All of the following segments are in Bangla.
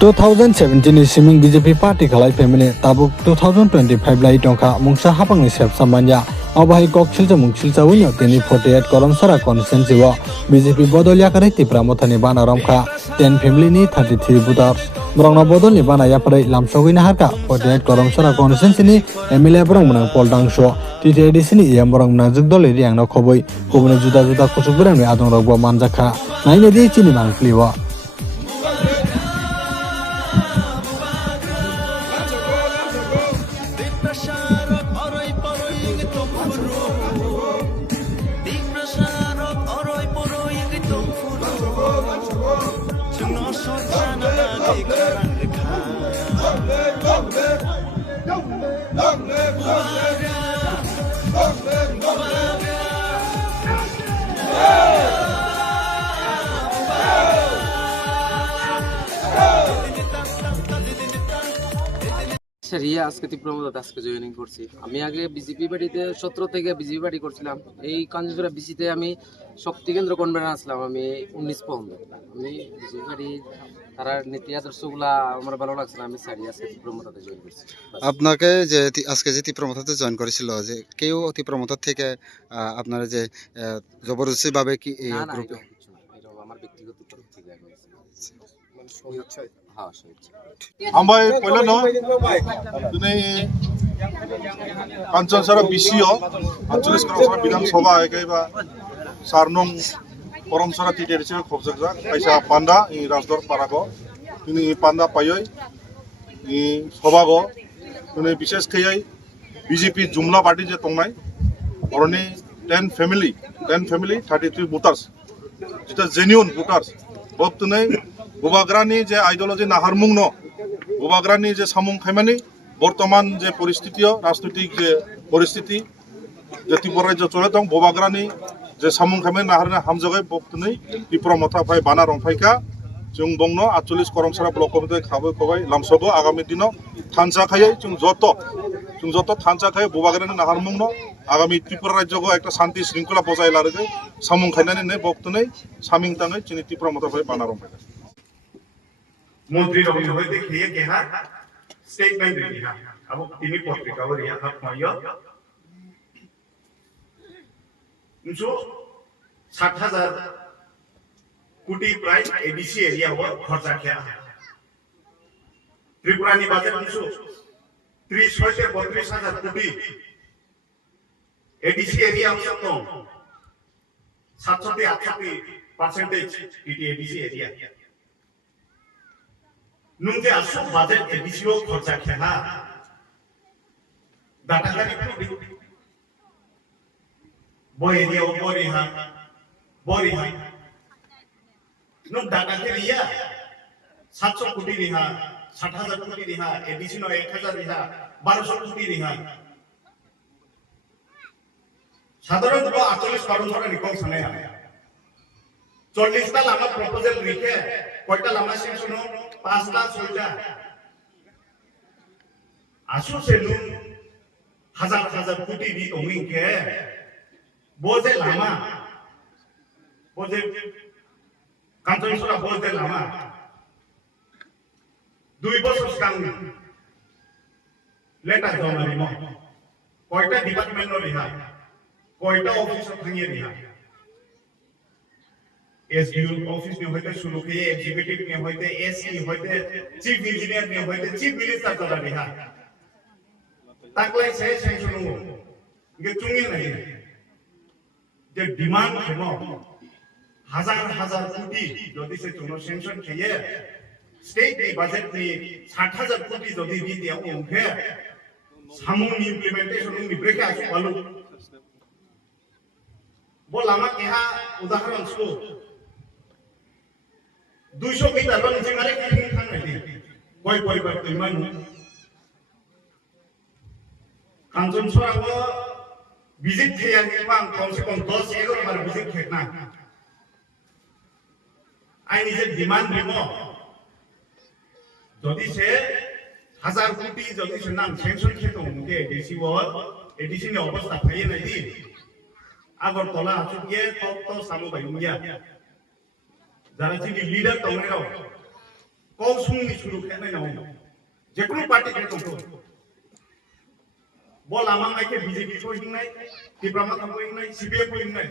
2017 siming BJP party khalai family tabuk 2025 lai tongkha mungsa hapangni sep samanya abai kok silja mungsilja unyo tini 48 koromsara constituency wo BJP bodolya kare tipra mothani bana romkha 10 family ni 33 voters brongna bodolni bana yaprai lamsogina harka 48 koromsara constituency ni MLA brong munang poldangso TTDC ni em brong munang jugdol ri angna khoboi kobune juda juda kusukbrang ni adong rogbo manjakha naine di chini mangpliwa Riya আজকে তীব্রমত আজকে জয়েনিং করছি। আমি আগে বিজেপি পার্টিতে 17 থেকে বিজেপি পার্টি করছিলাম। এই কাঞ্চনজোড়া বিসিতে আমি শক্তি কেন্দ্র কনভেনার আসলাম। আমি 19 পর্যন্ত আমি বিজেপি পার্টি তারা নীতি আদর্শগুলা আমার ভালো লাগছে না, আমি সারি আজকে তীব্রমতাতে জয়েন করছি। আপনাকে যে আজকে যে তীব্রমতাতে জয়েন করেছিল যে কেউ তীব্রমতা থেকে আপনারা যে জবরদস্তি ভাবে কি এই গ্রুপে আমার ব্যক্তিগত তরফ থেকে আমি आमबाय पहिला न दिनै काञ्चनसरा बिसिओ 48 करमसरा विधानसभा एकाइबा 4 नं करमसरा टिटेरिसे खबजाकजा कायसा पान्दा इ राजदर पारागो दिनै पान्दा पायै इ सभागो दिनै विशेष खैयै बीजेपी जुमला पार्टी जे तंनाय अरनि 10 family 33 voters जेटा जेन्युइन voters बक्तनै बुबाग्रानी जे आइडियोलॉजी नाहारमुं न बुबाग्रानी जे सामुं खायमानि बर्तमान जे परिस्थिति राजनैतिक जे परिस्थिति जे त्रिपुरा राज्य चले दं बुबाग्रानी जे सामुं खायमानि नाहारना हामजगाय बक्तनै त्रिपुरा मथा फाय बाना रंफायका जों बंनो 48 करमसरा ब्लक कमिटि खाबै खबाय लामसबो आगामी दिनाव थानसा खायै जों जत थानसा खायै बुबाग्रानी नाहारमुं न आगामी त्रिपुरा राज्यको একটা শান্তি শৃঙ্খলা বজায় लारगै सामुं खायनानै ने बक्तनै सामिं ताङै जोंनि त्रिपुरा मथा फाय बाना रंफायका मंत्री रवि होते खेये के हा स्टेटमेंट दिया अब तिनी पत्रिका वर या हक मायो जो 60,000 कोटी प्राय एडीसी एरिया वर खर्चा किया त्रिपुरा नि बजेट जो 30 से 32,000 कोटी एडीसी एरिया में तो 7 से 8% एडीसी एरिया नुंगे आसु बजेट एडिसियो खर्चा खेहा दाटागारी बो एरिया बोरी हा नु दाटाके रिया 700 कोटी रिहा 60,000 कोटी रिहा एडिसिनो 1,000 रिहा 1200 कोटी रिहा साधारण 48 करोड़ টাকা নিকম সানে 40 টা লামা প্রপোজাল রিখে কয়টা লামা সেকশন 5 लाख 6 টা आसु से लुन हजार कोटी भी ओमिं के बोजे लामा बोजे कांचनसरा बोजे लामा 2 বছর কাম लेटा जमानि म কয়টা ডিপার্টমেন্ট নো রিহা কয়টা অফিস ভাঙিয়ে রিহা एसडीओ ऑफिस में होते शुरू किए एग्जीक्यूटिव में होते एसई होते चीफ इंजीनियर में होते चीफ मिनिस्टर चला रहा ताकले से सुनो ये चुंगी नहीं जे डिमांड है नो हजार कोटी যদি से चुनो सेंक्शन किए स्टेट के बजट में 60,000 कोटी যদি দিতে ওকে সামুন ইমপ্লিমেন্টেশন में ब्रेक आसु वालू बोलामा केहा उदाहरण सु 200 মিটার লো নিচে মারে কি থাকবে কয় পরিবার তো ইমান কাঞ্চনসরাও ভিজিট থেয়া নিবাং কমসে কম 10-11 বার ভিজিট থেনা আই নিজে ডিমান্ড দিব যদি সে 1000 কোটি যদি সে নাম সেনশন খেতো মুকে এডিসি নি অবস্থা ফাইয়ে নাই দি আগরতলা আচুকিয়ে তত সামু বাইমিয়া যারা চিনি লিডার তংরেরাও কৌসুমনি শুরু খেয়ে নাও যে কোনো পার্টি কে তো বল আমার নাকি বিজেপি কই নাই ত্রিপুরা কই নাই সিপিএম কই নাই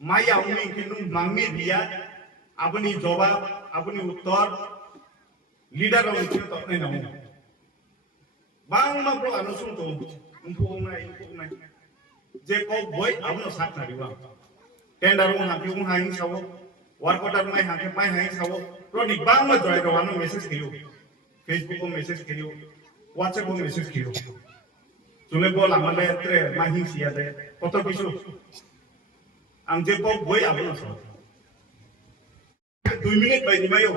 মাই আউনি কিন্তু মাংমি রিয়া আপনি জবাব আপনি উত্তর লিডার অফ তো নাই নাও বাংলা ব্রো আলোচন তো উনফু নাই যে কো বই আপনি সাথ না দিবা টেন্ডার উন হাকি উন হাই সাবো ওয়ার্ক অর্ডার নাই হাকি পাই হাই সাবো রনি বাংলা জয় রওয়ানো মেসেজ দিও ফেসবুক ও মেসেজ দিও হোয়াটসঅ্যাপ ও মেসেজ দিও চলে বল আমাদের এত্রে মাহি সিয়া দে কত কিছু আং যে কো বই আপনি সাবো 2 মিনিট বাই দিমায়ো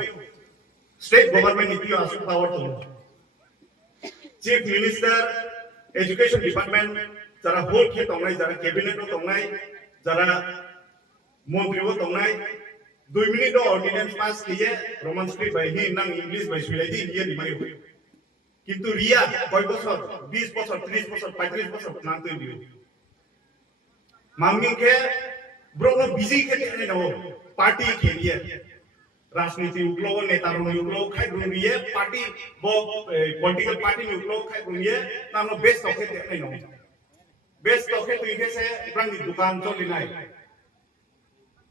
স্টেট গভর্নমেন্ট নিপিও আসু পাওয়ার তো চিফ মিনিস্টার এডুকেশন ডিপার্টমেন্ট যারা হোল খে তংনাই যারা ক্যাবিনেট ও তংনাই যারা মন্ত্রী ও তংনাই 2 মিনিট অর্ডিন্যান্স পাস কিয়ে রোমান স্ক্রিপ্ট বাই হি নাং ইংলিশ বাই সুলাইদি নিয়ে দিমায়ো কিন্তু রিয়া কয় বছর 20 বছর 30 বছর 35 বছর নাং তো দিও মাংমিং খে ব্রোনো বিজি খে নে নাও পার্টি के लिए राजनीति उगलो नेता उगलो खाई रुनिए पार्टी वो पॉलिटिकल पार्टी में उगलो खाई रुनिए नानो बेस्ट ओके देखने नो बेस्ट ओके तो इनके से ब्रांडी दुकान तो लेना है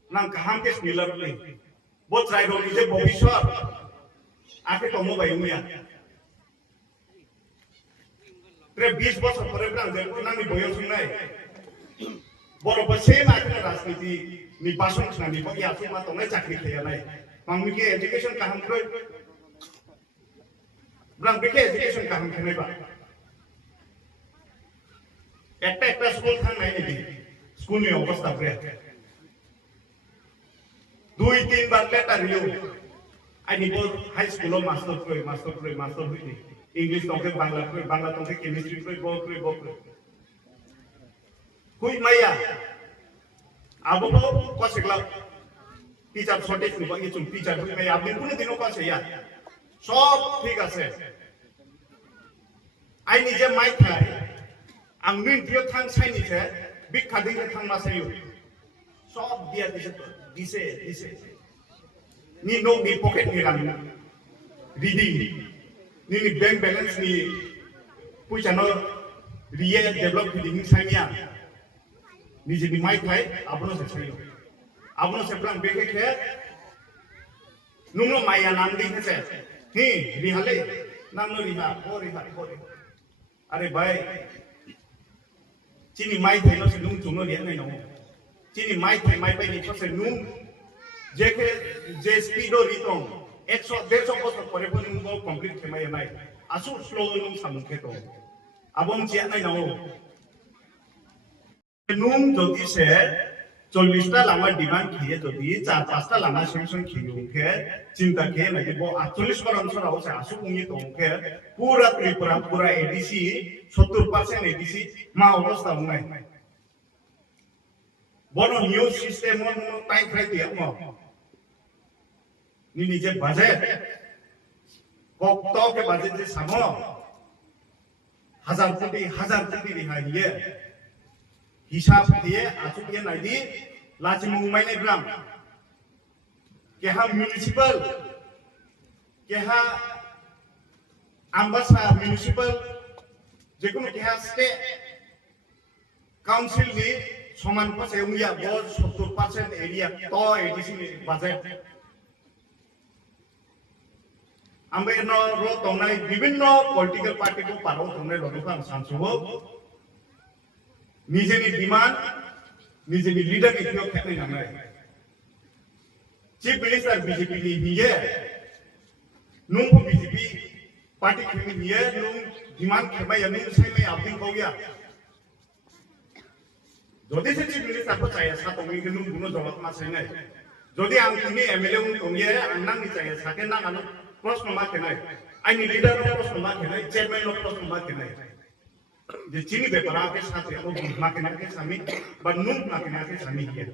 नाम कहाँ के मिलर ले वो ट्राई रो लीजिए भविष्य आके तो मोबाइल में तेरे 20 वर्ष परे ब्रांड देखो नानी बोयो सुनाई बरोबर सेम आके राजनीति निपासन खानी पर या तो मातो नहीं चाकरी किया नहीं मांगने के एजुकेशन का हम कोई ब्रांड के एजुकेशन का हम करने बा एक स्कूल था नहीं दी स्कूल में अवस्था पे 2-3 बार लेटर लियो आई निको हाई स्कूल मास्टर हुई इंग्लिश तो के बांग्ला तो के केमिस्ट्री कोई बहुत कोई माया अब वो कौन गला टीचर शॉर्टेज में बाकी चुन टीचर हुई मैं आपने पूरे दिनों का से यार सब ठीक है आई निजे माइक है आंगमिन दियो थांग साइनी से बिग खादिंग के थांग मासायो सब दिया दिसे नी नो नी पॉकेट नी राम रीडिंग नी बैंक बैलेंस नी पुचानो रियल डेवलप रीडिंग साइनिया निजे भी माइक है आपनो से चाहिए आपनो से प्लान बेके के नुनो माया नाम दी है ही रिहाले नाम नो रिहा हो अरे भाई चीनी माइक है नो से नुम चुनो लिया नहीं नो चीनी माइक है माइक पे नहीं से नुम जेके जे स्पीडो रिटों 100-150 बस परे पर नुम को कंप्लीट के माया नहीं आसु स्लो नुम सामुखे तो अब हम चिया नहीं नो নুম যদি সে 40টা লামা ডিমান্ড খেয়ে যদি 4-5টা লামা সেকশন খেয়ে চিন্তা খেয়ে লাগিব 48 বার অঞ্চল আছে আসু কুমি তোকে পুরা ত্রিপুরা পুরা এডিসি 70% এডিসি মা অবস্থা নাই বড় নিউজ সিস্টেম টাই খাই দিয়া ম নি নিজে বাজেট কত কে বাজেট যে সামো হাজার কোটি রিহাইয়ে हिसाब दिए आचुकिया नाइदी लाचिमुंग माइने ग्राम केहा म्युनिसिपल केहा आम्बासा म्युनिसिपल जेकुनु केहा स्टेट काउंसिल नि समान पासे उंगिया बो 70% एरिया तो एडिसी नि बाजेट आम्बे न रो तंनाय विभिन्न पॉलिटिकल पार्टी को पारो तंनाय लदुखान सानसुबो निजेनि डिमांड निजेनि लीडर नि थियो खेतै नांनाय चीफ मिनिस्टर बीजेपी नि हिये नुं बीजेपी पार्टी खेनि हिये नुं डिमांड खेबाय नुं साइमै आपदिं गया जदि से चीफ मिनिस्टर को चाहिए सा तंगि के नुं गुनो जवाब मा साइनाय जदि आं तिनि एमएलए उन तंगिए आं नांनि चाहिए साके नांगानो प्रश्न मा खेनाय आइनि लीडर प्रश्न मा खेनाय चेयरमैन प्रश्न मा खेनाय जे चीनी बेपारा के साथ वो मार्केट के सामी बनूं मार्केट के सामी किया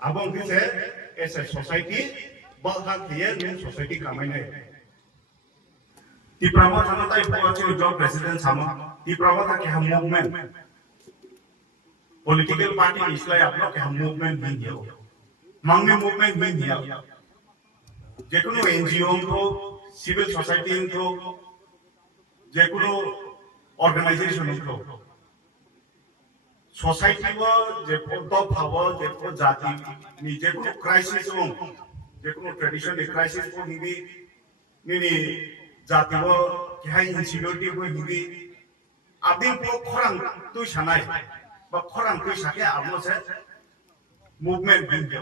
अब हम किसे ऐसे सोसाइटी बहुत किए न्यू सोसाइटी कमाने ती प्रमोट हम तो इपोचे जॉब प्रेसिडेंट सामा ती प्रमोट के हम मूवमेंट पॉलिटिकल पार्टी इसलिए आप लोग के हम मूवमेंट नहीं दिया मांगे मूवमेंट नहीं दिया যে কোনো এনজিও হোক সিভিল সোসাইটি হোক যে কোনো অর্গানাইজেশন হোক সোসাইটি যে ভাব যে জাতি ni যে কোনো ক্রাইসিস হোক যে কোনো ট্রেডিশন ক্রাইসিস হোক হিন্দি ni জাতি কেহাই ইনসিকিউরিটি হোক হিন্দি আপনি খরাং তুই সানাই বা খরাং তুই সাকে আপনার movement Hindi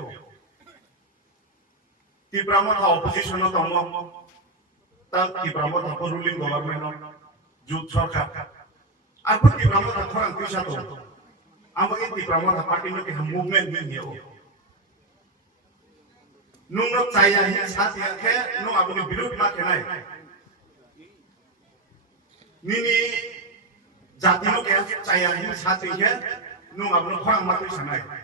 Tipramo opposition of Tongo, Tipramo ruling government, Jude Sorka. I put Tipramo Koran Pishato. I'm going to Tipramo party of a movement in you. No, not Saya, his Hatia care, no, I will be looked like an eye. Nini Zatino care, Saya, his Hatia care, no, I will not come out.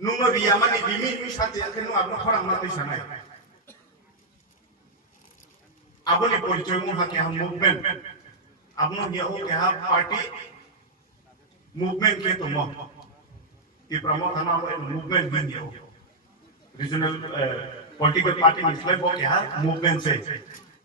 Nuno Yamani Dimi সাথে কেন আপনি খরাং মাত্র সানাই আপনি পরিচয় মুহাকে হাম মুভমেন্ট আপনি ইহো কে হা পার্টি মুভমেন্ট কে তুম তি প্রমোদ থানা মুভমেন্ট বিন রিজনাল পলিটিক্যাল পার্টি মিসলে वो क्या मुवमेंट से